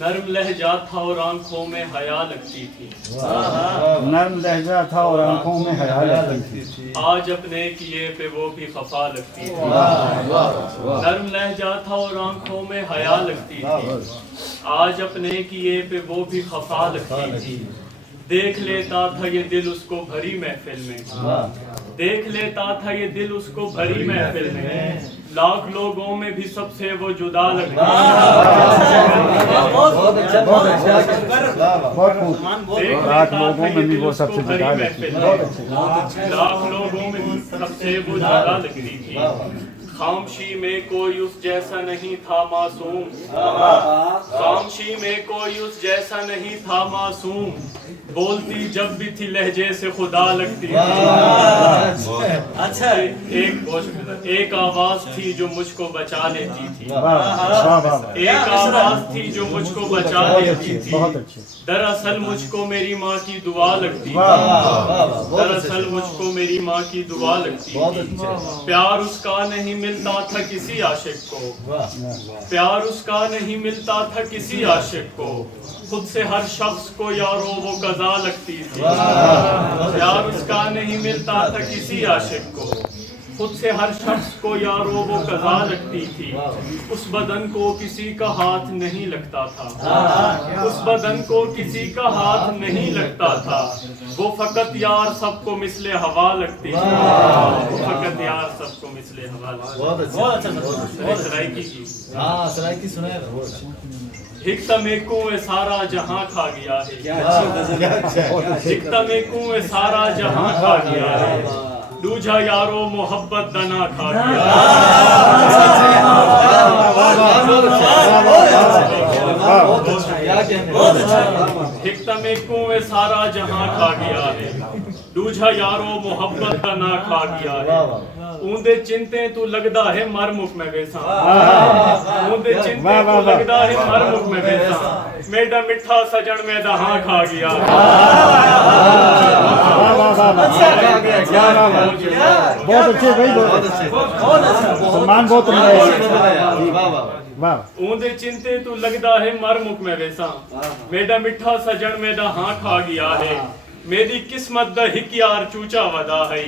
नर्म लहजा था और आंखों में हया लगती थी। नर्म लहजा था और आंखों में हया लगती थी। आज अपने किए पे वो भी खफा लगती थी। नर्म लहजा था और आंखों में हया लगती थी। आज अपने किए पे वो भी खफा लगती थी। देख लेता था ये दिल उसको भरी महफिल में। देख लेता था ये दिल उसको भरी महफिल में। लाख लोगों में भी सबसे वो जुदा लगती थी। लाख लोगों में भी वो सबसे जुदा लगती थी। लाख लोगों में भी सबसे वो जुदा लगती थी। खामोशी में कोई उस जैसा नहीं था मासूम। खामोशी में कोई उस जैसा नहीं था मासूम। बोलती जब भी थी लहजे से खुदा लगती थी। अच्छा, एक आवाज थी जो मुझको बचा लेती थी। एक वाह, आवाज थी जो मुझको बचा लेती थी। बहुत अच्छी। दरअसल मुझको मेरी माँ की दुआ लगती थी। दरअसल मुझको मेरी माँ की दुआ लगती थी। प्यार उसका नहीं मिलता था किसी आशिक को। प्यार उसका नहीं मिलता था किसी आशिक को। खुद से हर शख्स को यारो वो कज़ा लगती थी। प्यार उसका नहीं मिलता था किसी आशिक को। खुद से हर शख्स को यारो वो कज़ा लगती थी। उस बदन को किसी का हाथ नहीं लगता था। उस बदन को किसी का हाथ नहीं लगता था। वो फकत यार सबको मिसले हवा लगती थी। फकत यार सबको मिसले हवा लगती थी। सराइकी की सराइकी सुनाए। हिकता में कुएं सारा जहां खा गया है। हिकता में कुएं सारा जहां खा गया है। दूजा यारो मोहब्बत दना खा गया। हिकता में कुएं सारा जहां खा गया है। दूजा यारो मोहब्बत दना खा गया है। ऊंदे चिंते तू लगदा है मर मुख में वैसा। ऊंदे चिंते तू लगदा है मर मुख में वैसा। मेरा मिठा सजन में दहा खा गया। बहुत अच्छे भाई, बहुत अच्छे। सम्मान बहुत ऊंदे चिंते तू लगदा है मर मुख में वैसा। मेरा मिठा सजन में दहा खा गया है। मेरी किस्मत द हिकियार चूचा वदा है।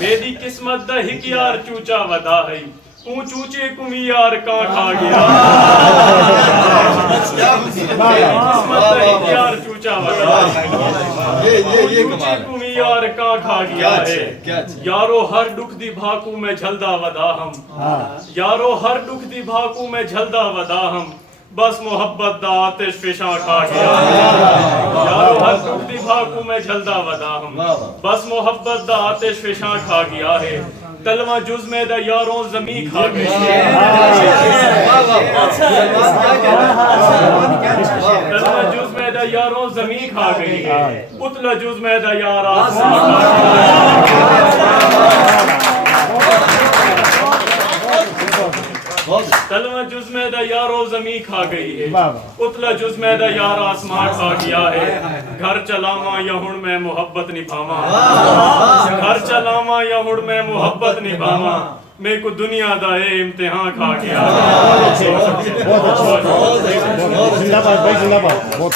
मेरी किस्मत द हिकियार चूचा वदा है। चूचे कुमियार का खा गया। किस्मत द हिकियार चूचा वदा है। चूचे कुमियार का खा गया है। यारो हर दुख दी भाकू में झलदा वदा हम। यारो हर दुख दी भाकू में झलदा वदा हम। बस मोहब्बत दा आतिश फिशा खा गया। यारो हर दुख दी भाकू में झलदा वदा हम। बस मोहब्बत दा आतिश फिशा खा गया है। तलवा जुज में दा यारों जमी खा गई है। तलवा जुज में दा यारों जमी खा गई है। उतला जुज में दा यार आसमान तलवा जुज में दा यारो जमी खा गई है। उतला जुज में दा यार आसमान खा गया है। घर चलावा यहुण में मोहब्बत निभावा। घर चलावा यहुण में मोहब्बत निभावा। मेरे को दुनिया दा ये इम्तिहान खा गया। जिंदाबाद भाई, जिंदाबाद। बहुत